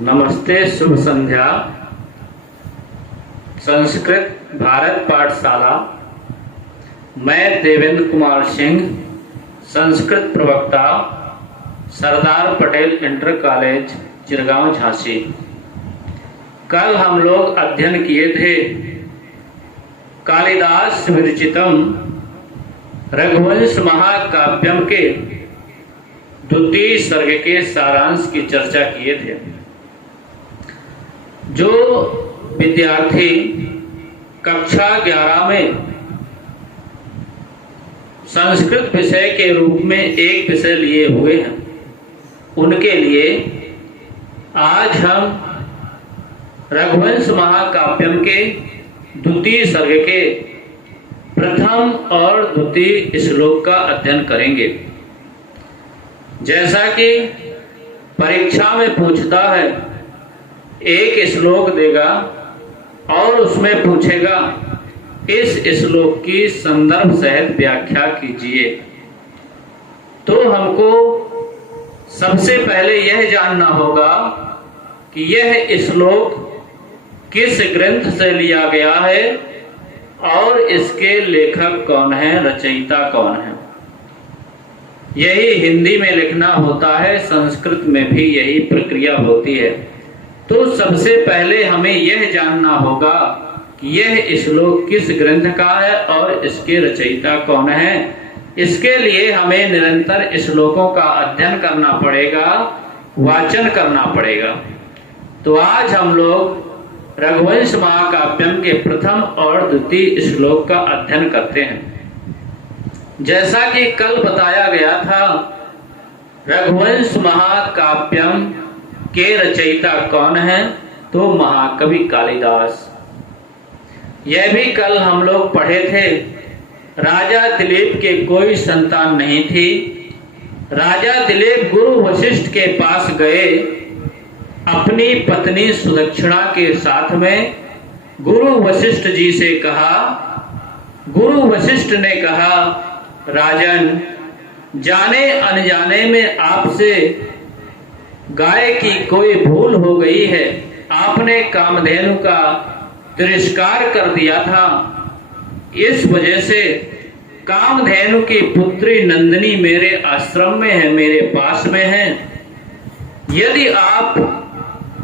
नमस्ते, शुभ संध्या। संस्कृत भारत पाठशाला, मैं देवेंद्र कुमार सिंह, संस्कृत प्रवक्ता, सरदार पटेल इंटर कॉलेज, चिरगांव, झांसी। कल हम लोग अध्ययन किए थे कालिदास विरचितम रघुवंश महाकाव्यम के द्वितीय सर्ग के सारांश की चर्चा किए थे। जो विद्यार्थी कक्षा 11 में संस्कृत विषय के रूप में एक विषय लिए हुए हैं, उनके लिए आज हम रघुवंश महाकाव्यम के द्वितीय सर्ग के प्रथम और द्वितीय श्लोक का अध्ययन करेंगे। जैसा कि परीक्षा में पूछता है, एक श्लोक देगा और उसमें पूछेगा इस श्लोक की संदर्भ सहित व्याख्या कीजिए। तो हमको सबसे पहले यह जानना होगा कि यह श्लोक किस ग्रंथ से लिया गया है और इसके लेखक कौन है, रचयिता कौन है। यही हिंदी में लिखना होता है, संस्कृत में भी यही प्रक्रिया होती है। तो सबसे पहले हमें यह जानना होगा कि यह श्लोक किस ग्रंथ का है और इसके रचयिता कौन है। इसके लिए हमें निरंतर श्लोकों का अध्ययन करना पड़ेगा, वाचन करना पड़ेगा। तो आज हम लोग रघुवंश महाकाव्यम के प्रथम और द्वितीय श्लोक का अध्ययन करते हैं। जैसा कि कल बताया गया था, रघुवंश महाकाव्यम के रचयिता कौन है, तो महाकवि कालिदास। यह भी कल हम लोग पढ़े थे। राजा दिलीप के कोई संतान नहीं थी। राजा दिलीप गुरु वशिष्ठ के पास गए अपनी पत्नी सुदक्षिणा के साथ में। गुरु वशिष्ठ जी से कहा, गुरु वशिष्ठ ने कहा, राजन, जाने अनजाने में आपसे गाय की कोई भूल हो गई है। आपने कामधेनु का तिरस्कार कर दिया था। इस वजह से कामधेनु की पुत्री नंदिनी मेरे आश्रम में है, मेरे पास में है। यदि आप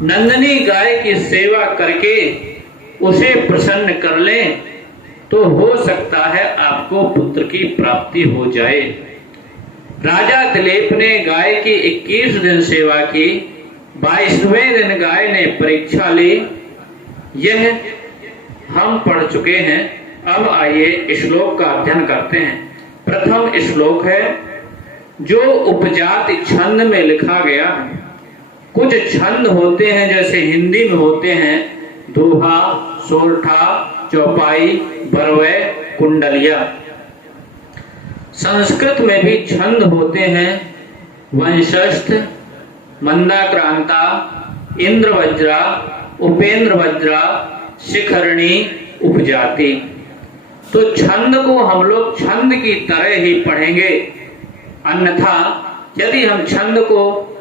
नंदिनी गाय की सेवा करके उसे प्रसन्न कर लें तो हो सकता है आपको पुत्र की प्राप्ति हो जाए। राजा दिलीप ने गाय की 21 दिन सेवा की। 22वें दिन गाय ने परीक्षा ली। यह हम पढ़ चुके हैं। अब आइए श्लोक का अध्ययन करते हैं। प्रथम श्लोक है जो उपजात छंद में लिखा गया है। कुछ छंद होते हैं जैसे हिंदी में होते हैं दोहा, सोरठा, चौपाई, बरवै, कुंडलिया। संस्कृत में भी छंद होते हैं वंशस्थ, मंदाक्रांता, इंद्रवज्रा, उपेंद्र वज्रा, शिखरणी, उपजाति। तो छंद को हम लोग छंद की तरह ही पढ़ेंगे। अन्यथा यदि हम छंद को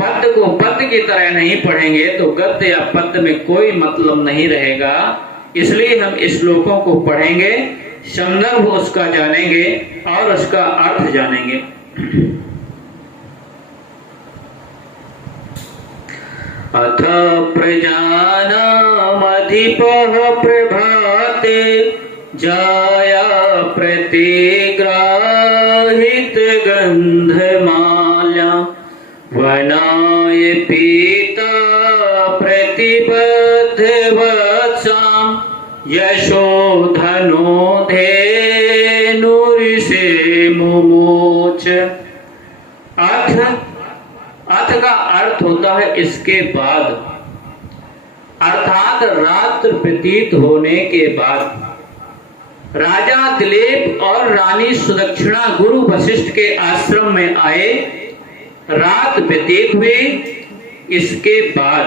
पद्य की तरह नहीं पढ़ेंगे तो गद्य या पद्य में कोई मतलब नहीं रहेगा। इसलिए हम श्लोकों को पढ़ेंगे, संदर्भ उसका जानेंगे और उसका अर्थ जानेंगे। अथ प्रजानामधिपः प्रभाते जाया प्रतिग्राहित गंधमाल्या वनाय पीता प्रतिबद्ध वत्सां यशोधनो धेनुरिषे मुमोच। अर्थ का अर्थ होता है इसके बाद, अर्थात रात्र व्यतीत होने के बाद। राजा दिलीप और रानी सुदक्षिणा गुरु वशिष्ठ के आश्रम में आए। रात व्यतीत हुई। इसके बाद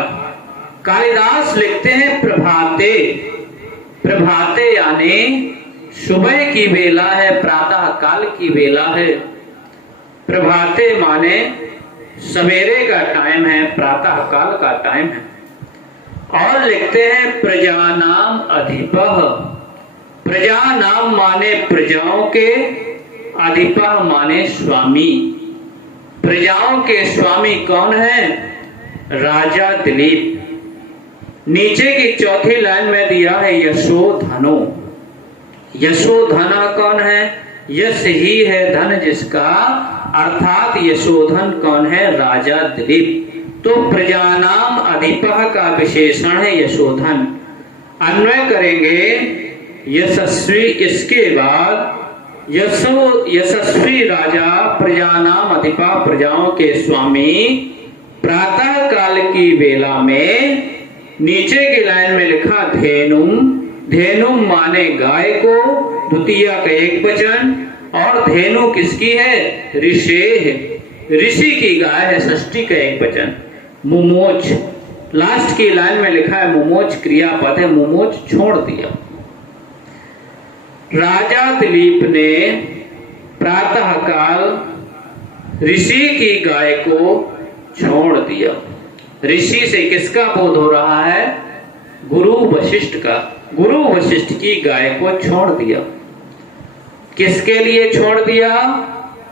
कालिदास लिखते हैं प्रभाते। प्रभाते यानी सुबह की बेला है, प्रातः काल की बेला है। प्रभाते माने सवेरे का टाइम है, प्रातः काल का टाइम है। और लिखते हैं प्रजानाम अधिपः। प्रजानाम माने प्रजाओं के, अधिपः माने स्वामी। प्रजाओं के स्वामी कौन है? राजा दिलीप। नीचे की चौथी लाइन में दिया है यशोधनो। यशोधना कौन है? यश ही है धन जिसका, अर्थात यशोधन कौन है? राजा दिलीप। तो प्रजानाम अधिपः का विशेषण है यशोधन। अन्वय करेंगे यशस्वी, इसके बाद यशस्वी राजा प्रजानाम अधिपः, प्रजाओं के स्वामी, प्रातः काल की वेला में। नीचे की लाइन में लिखा धेनुम। धेनुम माने गाय को, द्वितीय का एक वचन। और धेनु किसकी है? ऋषेः, ऋषि की गाय है, षष्ठी का एक वचन। मुमोच, लास्ट की लाइन में लिखा है मुमोच क्रियापद है, मुमोच छोड़ दिया। राजा दिलीप ने प्रातः काल ऋषि की गाय को छोड़ दिया। ऋषि से किसका बोध हो रहा है? गुरु वशिष्ठ का। गुरु वशिष्ठ की गाय को छोड़ दिया। किसके लिए छोड़ दिया?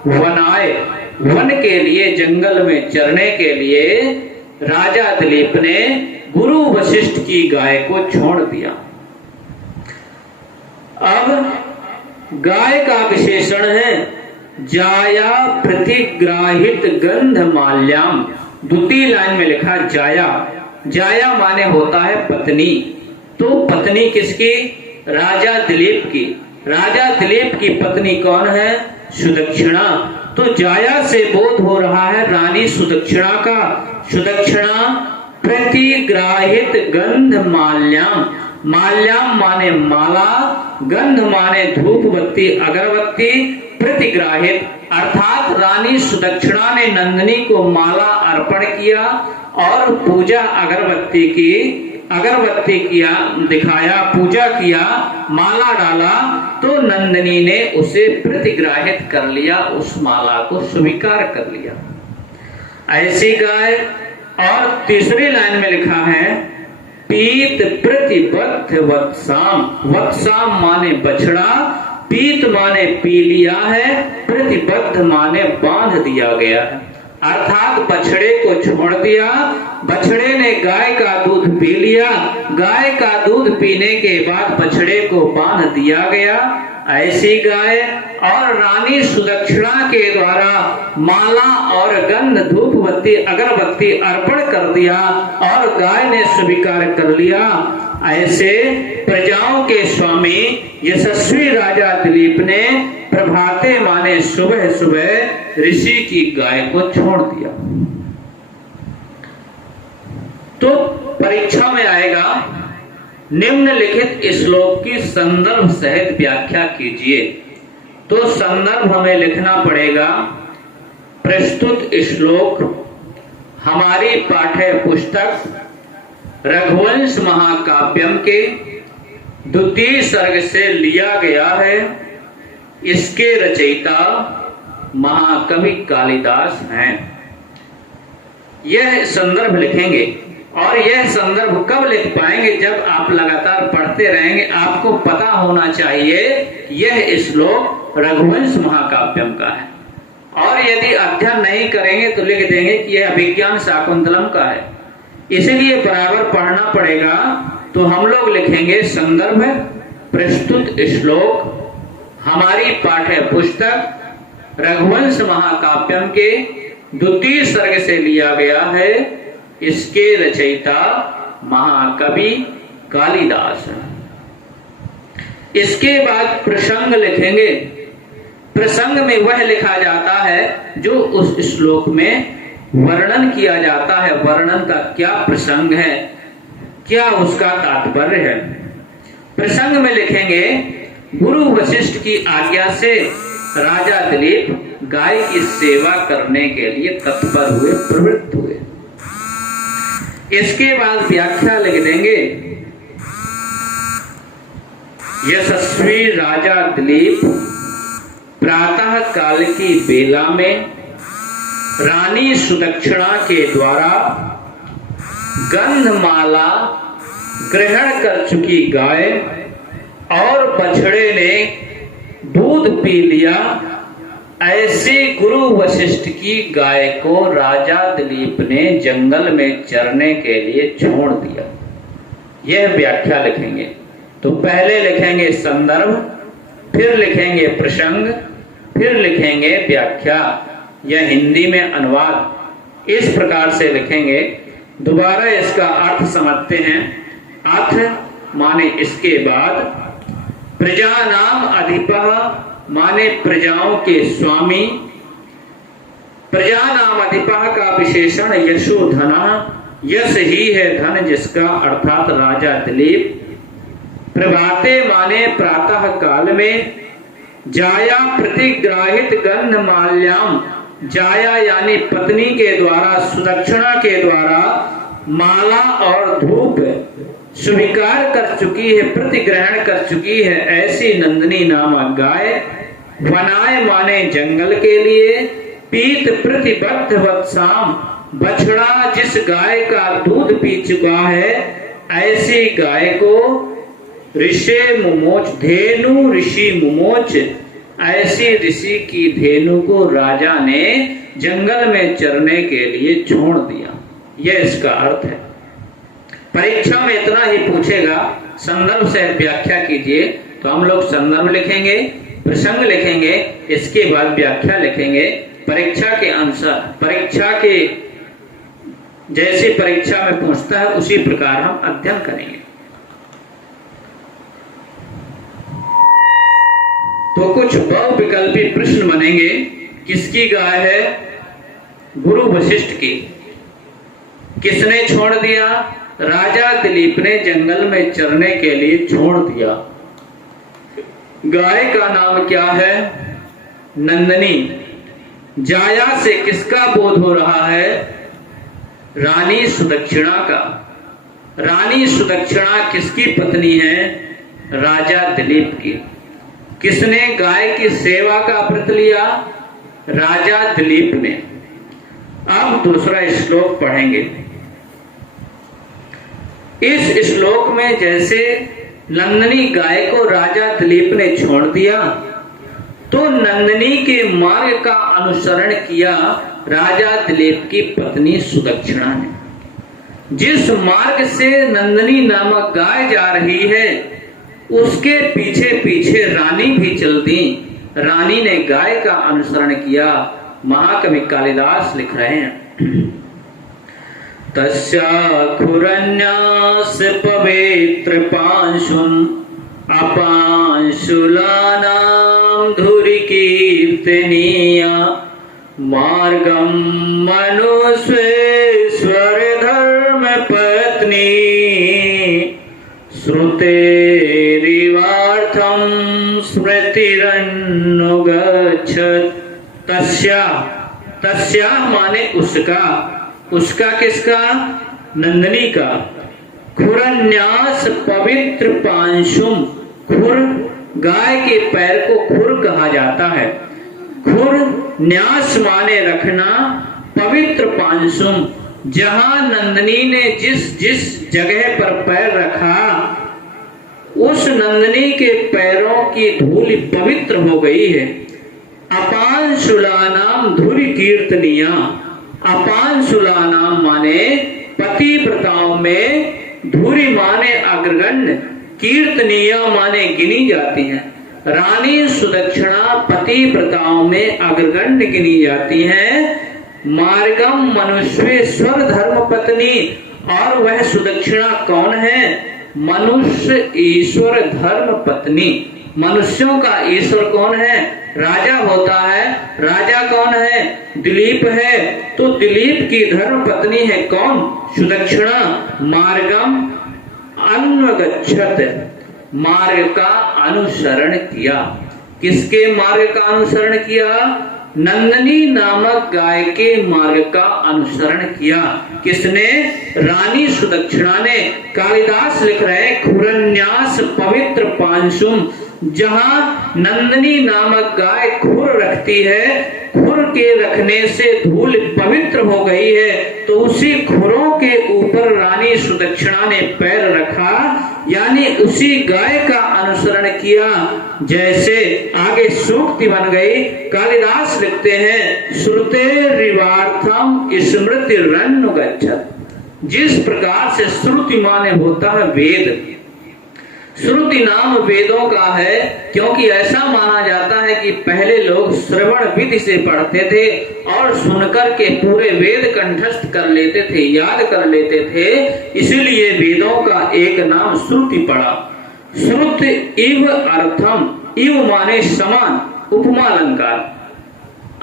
वनाय, वन के लिए, जंगल में चरने के लिए राजा दिलीप ने गुरु वशिष्ठ की गाय को छोड़ दिया। अब गाय का विशेषण है जाया प्रतिग्राहित गंध माल्याम। द्वितीय लाइन में लिखा जाया। जाया माने होता है पत्नी। तो पत्नी किसकी? राजा दिलीप की। राजा दिलीप की पत्नी कौन है? सुदक्षिणा। तो जाया से बोध हो रहा है रानी सुदक्षिणा का। सुदक्षिणा प्रतिग्राहित गंध माल्याम। माल्याम माने माला, गंध माने धूप बत्ती, अगरबत्ती, प्रतिग्राहित अर्थात रानी सुदक्षिणा ने नंदिनी को माला अर्पण किया और पूजा अगरबत्ती की, अगरबत्ती किया, दिखाया, पूजा किया, माला डाला, तो नंदिनी ने उसे प्रतिग्राहित कर लिया, उस माला को स्वीकार कर लिया। ऐसी गाय। और तीसरी लाइन में लिखा है पीत प्रतिबद्ध वत्साम। वत्साम माने बछड़ा, पीत माने पी लिया है, प्रतिबद्ध माने बांध दिया गया है, अर्थात बछड़े को छोड़ दिया। बछड़े ने गाय का दूध पी लिया, गाय का दूध पीने के बाद बछड़े को बांध दिया गया। ऐसी गाय। और रानी सुदक्षिणा के द्वारा माला और गंध, धूप बत्ती, अगरबत्ती अर्पण कर दिया और गाय ने स्वीकार कर लिया। ऐसे प्रजाओं के स्वामी यशस्वी राजा दिलीप ने प्रभाते माने सुबह सुबह ऋषि की गाय को छोड़ दिया। तो परीक्षा में आएगा निम्नलिखित श्लोक की संदर्भ सहित व्याख्या कीजिए। तो संदर्भ हमें लिखना पड़ेगा। प्रस्तुत श्लोक हमारी पाठ्य पुस्तक रघुवंश महाकाव्यम के द्वितीय सर्ग से लिया गया है। इसके रचयिता महाकवि कालिदास हैं। यह संदर्भ लिखेंगे और यह संदर्भ कब लिख पाएंगे? जब आप लगातार पढ़ते रहेंगे। आपको पता होना चाहिए यह श्लोक रघुवंश महाकाव्यम का है। और यदि अध्ययन नहीं करेंगे तो लिख देंगे कि यह अभिज्ञान शाकुंतलम का है। इसीलिए बराबर पढ़ना पड़ेगा। तो हम लोग लिखेंगे संदर्भ प्रस्तुत श्लोक हमारी पाठ्य पुस्तक रघुवंश महाकाव्यम के द्वितीय सर्ग से लिया गया है। इसके रचयिता महाकवि कालिदास हैं। इसके बाद प्रसंग लिखेंगे। प्रसंग में वह लिखा जाता है जो उस श्लोक में वर्णन किया जाता है। वर्णन का क्या प्रसंग है, क्या उसका तात्पर्य है। प्रसंग में लिखेंगे गुरु वशिष्ठ की आज्ञा से राजा दिलीप गाय की सेवा करने के लिए तत्पर हुए, प्रवृत्त हुए। इसके बाद व्याख्या लिख देंगे यशस्वी राजा दिलीप प्रातः काल की बेला में रानी सुदक्षिणा के द्वारा गंधमाला ग्रहण कर चुकी गाय और बछड़े ने दूध पी लिया, ऐसे गुरु वशिष्ठ की गाय को राजा दिलीप ने जंगल में चरने के लिए छोड़ दिया। यह व्याख्या लिखेंगे। तो पहले लिखेंगे संदर्भ, फिर लिखेंगे प्रसंग, फिर लिखेंगे व्याख्या या हिंदी में अनुवाद। इस प्रकार से लिखेंगे। दोबारा इसका अर्थ समझते हैं। अर्थ माने इसके बाद, प्रजा नाम अधिपः माने प्रजाओं के स्वामी, प्रजा नाम अधिपः का विशेषण यशो धनः, यश ही है धन जिसका, अर्थात राजा दिलीप। प्रभाते माने प्रातः काल में, जाया प्रतिग्राहित गंध माल्याम, जाया यानी पत्नी के द्वारा, सुदक्षिणा के द्वारा माला और धूप स्वीकार कर चुकी है, प्रतिग्रहण कर चुकी है, ऐसी नंदिनी नामक गाय। वनाय माने जंगल के लिए, पीत प्रतिबद्ध वत्साम, बछड़ा जिस गाय का दूध पी चुका है, ऐसी गाय को ऋषि मुमोच, धेनु ऋषि मुमोच, ऐसी ऋषि की धेनु को राजा ने जंगल में चरने के लिए छोड़ दिया। यह इसका अर्थ है। परीक्षा में इतना ही पूछेगा, संदर्भ से व्याख्या कीजिए। तो हम लोग संदर्भ लिखेंगे, प्रसंग लिखेंगे, इसके बाद व्याख्या लिखेंगे। परीक्षा के अनुसार, परीक्षा के जैसे परीक्षा में पूछता है उसी प्रकार हम अध्ययन करेंगे। तो कुछ बहुविकल्पी प्रश्न बनेंगे। किसकी गाय है? गुरु वशिष्ठ की। किसने छोड़ दिया? राजा दिलीप ने जंगल में चरने के लिए छोड़ दिया। गाय का नाम क्या है? नंदिनी। जाया से किसका बोध हो रहा है? रानी सुदक्षिणा का। रानी सुदक्षिणा किसकी पत्नी है? राजा दिलीप की। किसने गाय की सेवा का व्रत लिया? राजा दिलीप ने। अब दूसरा श्लोक पढ़ेंगे। इस श्लोक में जैसे नंदिनी गाय को राजा दिलीप ने छोड़ दिया, तो नंदिनी के मार्ग का अनुसरण किया राजा दिलीप की पत्नी सुदक्षिणा ने। जिस मार्ग से नंदिनी नामक गाय जा रही है, उसके पीछे पीछे रानी भी चलती। रानी ने गाय का अनुसरण किया। महाकवि कालिदास लिख रहे हैं, तस्या खुरन्यास पवित्र पांशुम अपांशुलानां धुरि कीर्तनीया मार्गम मनुष्येश्वर धर्म पत्नी श्रुतेरिवार्थं स्मृतिरनुगच्छत्। तस्या, तस्या माने उसका, उसका किसका? नंदिनी का। खुरन्यास पवित्र पांशुम, खुर गाय के पैर को खुर कहा जाता है। खुर न्यास माने रखना, पवित्र पांशुम जहां नंदिनी ने जिस जिस जगह पर पैर रखा, उस नंदिनी के पैरों की धूल पवित्र हो गई है। अपांशुलानाम धुरि कीर्तनीया। अपांशुलानाम माने पतिव्रताओं में, धुरि माने अग्रगण्य, कीर्तनीया माने गिनी जाती हैं। रानी सुदक्षिणा पतिव्रताओं में अग्रगण्य गिनी जाती हैं। मार्गम मनुष्येश्वर धर्म पत्नी, और वह सुदक्षिणा कौन है? मनुष्य ईश्वर धर्म पत्नी। मनुष्यों का ईश्वर कौन है? राजा होता है। राजा कौन है? दिलीप है। तो दिलीप की धर्म पत्नी है कौन? सुदक्षिणा। मार्गम अन्वगच्छत, मार्ग का अनुसरण किया। किसके मार्ग का अनुसरण किया? नंदिनी नामक गाय के मार्ग का अनुसरण किया। किसने? रानी सुदक्षिणा ने। कालिदास लिख रहे हैं खुरन्यास पवित्र पांशुम, जहां नंदिनी नामक गाय खुर रखती है, खुर के रखने से धूल पवित्र हो गई है, तो उसी खुरों के ऊपर रानी सुदक्षिणा ने पैर रखा, यानी उसी गाय का अनुसरण किया। जैसे आगे सूक्ति बन गई। कालिदास लिखते हैं श्रुते रिवार्थम स्मृति रन्नु गच्छत। जिस प्रकार से श्रुति माने होता है वेद, श्रुति नाम वेदों का है, क्योंकि ऐसा माना जाता है कि पहले लोग श्रवण विधि से पढ़ते थे और सुनकर के पूरे वेद कंठस्थ कर लेते थे, याद कर लेते थे, इसीलिए वेदों का एक नाम श्रुति पड़ा। श्रुति इव अर्थम, इव माने समान, उपमा अलंकार।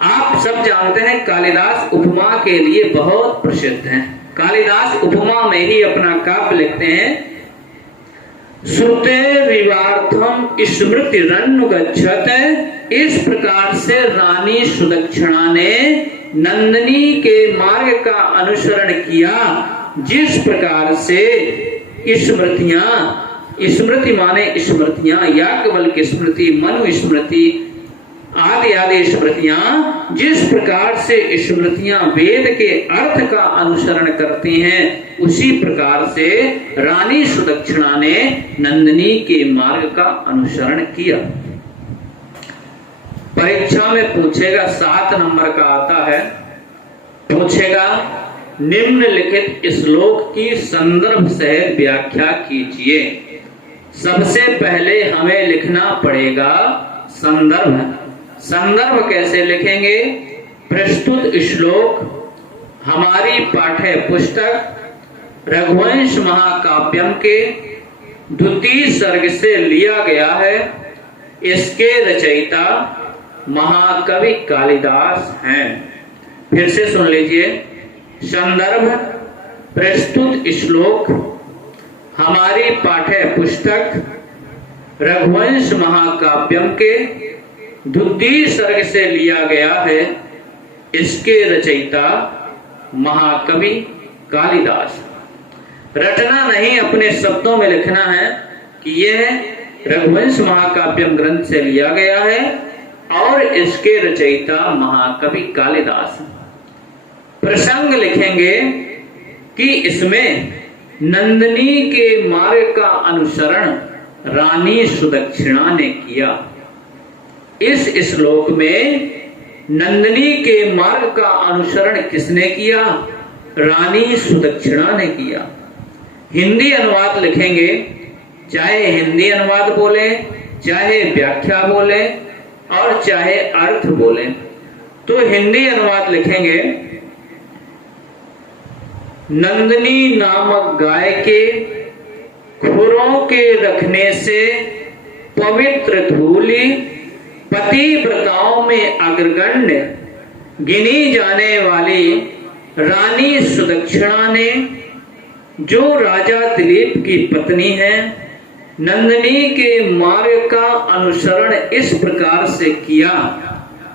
आप सब जानते हैं कालिदास उपमा के लिए बहुत प्रसिद्ध हैं। कालिदास उपमा में ही अपना काव्य लिखते हैं। श्रुते रिवार्थम स्मृति रन्नु गच्छत। इस प्रकार से रानी सुदक्षिणा ने नंदिनी के मार्ग का अनुसरण किया, जिस प्रकार से स्मृतियां, स्मृति माने स्मृतियां, याज्ञवल्क्य स्मृति, मनु स्मृति आदि आदि स्मृतियां, जिस प्रकार से स्मृतियां वेद के अर्थ का अनुसरण करती हैं, उसी प्रकार से रानी सुदक्षिणा ने नंदिनी के मार्ग का अनुसरण किया। परीक्षा में पूछेगा, 7 नंबर का आता है, पूछेगा निम्नलिखित श्लोक की संदर्भ सहित व्याख्या कीजिए। सबसे पहले हमें लिखना पड़ेगा संदर्भ। संदर्भ कैसे लिखेंगे? प्रस्तुत श्लोक हमारी पाठ्य पुस्तक रघुवंश महाकाव्यम के द्वितीय सर्ग से लिया गया है। इसके रचयिता महाकवि कालिदास हैं। फिर से सुन लीजिए। संदर्भ प्रस्तुत श्लोक हमारी पाठ्य पुस्तक रघुवंश महाकाव्यम के द्वितीय सर्ग से लिया गया है। इसके रचयिता महाकवि कालिदास। रटना नहीं, अपने शब्दों में लिखना है कि यह रघुवंश महाकाव्यम ग्रंथ से लिया गया है और इसके रचयिता महाकवि कालिदास। प्रसंग लिखेंगे कि इसमें नंदिनी के मार्ग का अनुसरण रानी सुदक्षिणा ने किया। इस श्लोक में नंदिनी के मार्ग का अनुसरण किसने किया? रानी सुदक्षिणा ने किया। हिंदी अनुवाद लिखेंगे, चाहे हिंदी अनुवाद बोले, चाहे व्याख्या बोले और चाहे अर्थ बोले। तो हिंदी अनुवाद लिखेंगे, नंदिनी नामक गाय के खुरों के रखने से पवित्र धूलि पतिव्रताओं में अग्रगण्य गिनी जाने वाली रानी सुदक्षिणा ने, जो राजा दिलीप की पत्नी है, नंदिनी के मार्ग का अनुसरण इस प्रकार से किया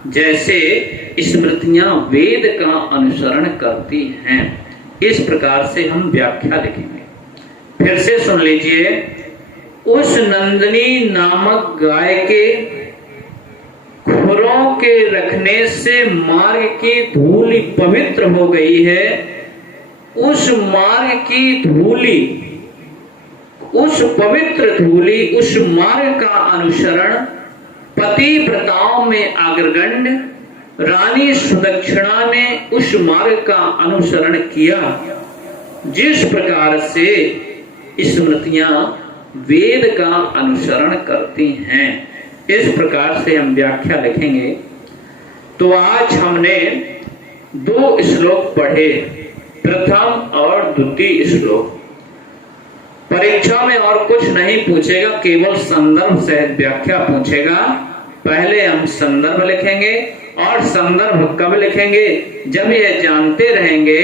जैसे स्मृतियां वेद का अनुसरण करती हैं। इस प्रकार से हम व्याख्या लिखेंगे। फिर से सुन लीजिए। उस नंदिनी नामक गाय के खुरों के रखने से मार्ग की धूलि पवित्र हो गई है। उस मार्ग की धूलि, उस पवित्र धूलि, उस मार्ग का अनुसरण पतिव्रताओं में अग्रगण्य रानी सुदक्षिणा ने उस मार्ग का अनुसरण किया, जिस प्रकार से स्मृतियां वेद का अनुसरण करती हैं। इस प्रकार से हम व्याख्या लिखेंगे। तो आज हमने 2 श्लोक पढ़े, प्रथम और द्वितीय श्लोक। परीक्षा में और कुछ नहीं पूछेगा, केवल संदर्भ सहित व्याख्या पूछेगा। पहले हम संदर्भ लिखेंगे और संदर्भ कब लिखेंगे? जब यह जानते रहेंगे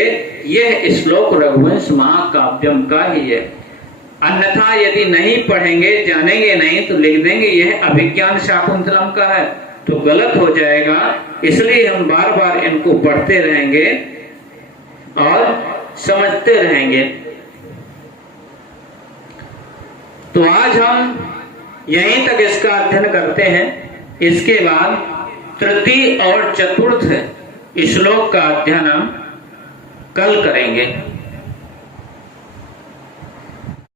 यह श्लोक रघुवंश महाकाव्यम का ही है। अन्यथा यदि नहीं पढ़ेंगे, जानेंगे नहीं, तो लिख देंगे यह अभिज्ञान शाकुंतलम का है। तो गलत हो जाएगा। इसलिए हम बार बार इनको पढ़ते रहेंगे और समझते रहेंगे। तो आज हम यहीं तक इसका अध्ययन करते हैं। इसके बाद तृतीय और चतुर्थ श्लोक का अध्ययन हम कल करेंगे।